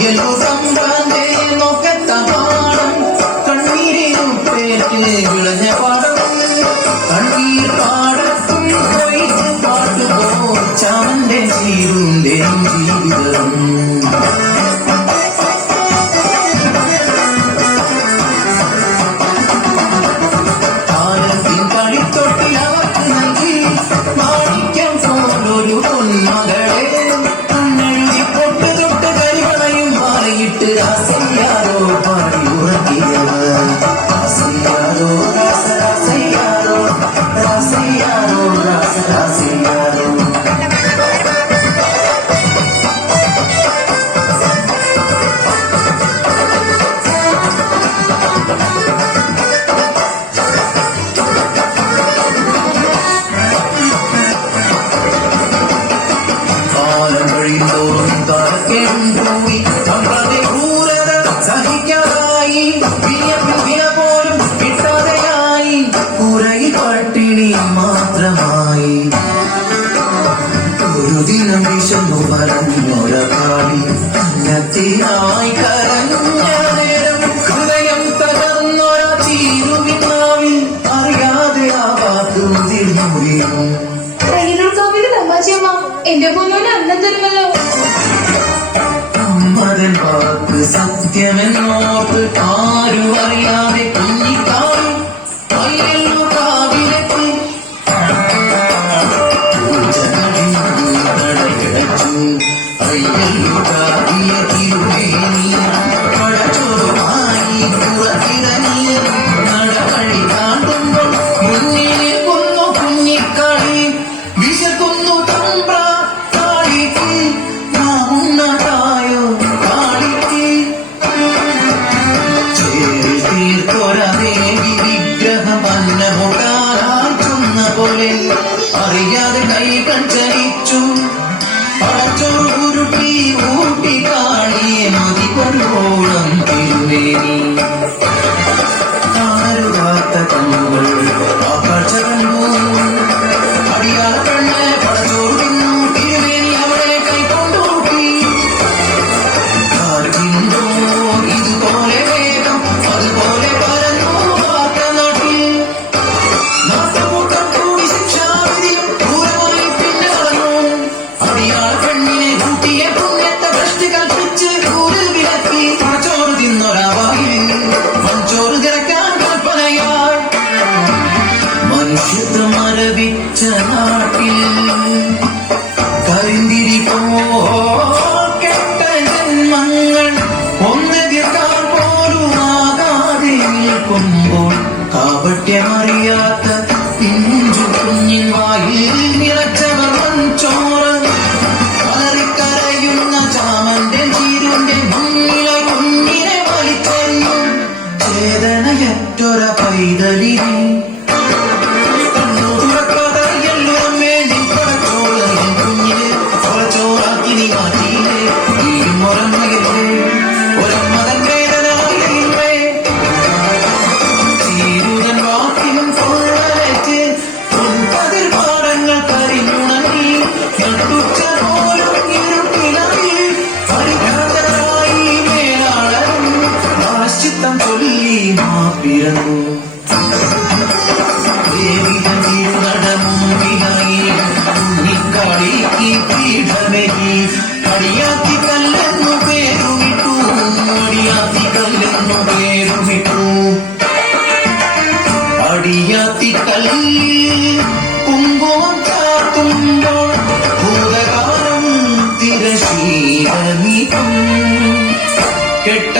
അയ്യല്ലോ സംഭ്രാന്തേ നോക്കത്ത പാടം കണ്ണീരിനും പേറ്റ് വിളഞ്ഞ പാടം കണ്ണീർ പാടത്തും പോയിട്ട് പാട്ടുപോ ചാമന്റെ ചീരുണ്ടേ ജീവിതം കാലത്തിൻ കളിത്തൊട്ടിൽ അവർക്ക് നൽകി മാണിക്യം പോലൊരു പൊന്മകളെ കണ്ണെഴുതി പൊട്ട് തൊട്ട് കരികളയും മാറിയിട്ട് രാസയ്യാരോ പാടി ഉറക്കിയവർ രാസയ്യാരോ രാസരാസയ്യാരോ രാസയ്യാരോ രാസരാസയ്യാരോ തോറും താരക്കേടും പോയി നമ്മുടെ ക്രൂരത സഹിക്കാതായി വില പോലും കിട്ടാതെയായി പുറയിൽ പട്ടിണി മാത്രമായി ഒരു ദിനം വിശന്നു പറഞ്ഞൊരാളി അന്നത്തിനായി കരഞ്ഞ നേരം ഹൃദയം തകർന്നൊര ചീരുവിനാവിൽ അറിയാതെ ആ വാക്കും തിരിഞ്ഞു വീണു. എന്റെ പൊന്നോന് അന്നം തരുമല്ലോ. അമ്മതൻ വാക്ക് സത്യമെന്നോർത്ത് ആരും അറിയാതെ കുഞ്ഞിക്കാവും അയ്യല്ലോ കാവിലെത്തി കിടച്ചു അയ്യല്ലോ കാവിയ തിരുമേനി പടച്ചോറുമായി പുറത്തിറങ്ങി നടകളി കാണുമ്പോൾ മുന്നിൽ കൊന്നു കുഞ്ഞിക്കളി വിശക്കുന്നു അറിയാതെ കൈകൾ ചലിച്ചു പടച്ചോറ് ഉരുട്ടി ഊട്ടി കാണിയെ മതികൊരുവോളം തിരുവേനി കാണരുതാത്ത കണ്ണുകൾ ആ കാഴ്ച കണ്ടു അടിയാ കണ്ണ് പടച്ചോറ് തിന്നു തിരുവേനി അവളെ കൈകൊണ്ടൂട്ടി ആർക്കിന്തോ ഇതുപോലെ വേഗം അതുപോലെ പരന്നു വാർത്ത നാട്ടിൽ നാട്ടുകൂട്ടം കൂടി ശിക്ഷാവിധിയും ക്രൂരമായി പിന്നെ കളഞ്ഞു അടിയാൾ പെണ്ണിനെ കൂട്ടിയ പുണ്യത്തെ ഭ്രഷ്ടി കൽപ്പിച്ച് ഊരിൽ വിലക്കി പണച്ചോറ് തിന്നൊരാവായി മൺചോറ് തിരക്കാൻ കൽപ്പനയാൾ മനുഷ്യത്വം മരവിച്ച നാട്ടിൽ കരിന്തിരി കെട്ട ജന്മങ്ങൾ ഒന്നെതിർക്കാൻ പോലും ആകാതെ നിൽക്കുമ്പോൾ കാപട്യമറിയാത്ത പിഞ്ചു കുഞ്ഞിൻ വായിൽ നിറച്ചവർ മൺചോറ് കളറിക്കരയുന്ന ചാമന്റെ ചീരുന്റെ മുന്നിലെ കുഞ്ഞിനെ വലിച്ചെറിയും ചേതനയറ്റൊര പൈതലിനെ അടിയാത്തി കല്ലെന്നു പേരുവിട്ടു അടിയാത്തി കല്ലെന്നു പേരുവിട്ടു അടിയാത്തി കല്ലിൽ കുങ്കുമം ചാർത്തുമ്പോൾ ഭൂതകാലം തിരശീലമിക്കും കെട്ട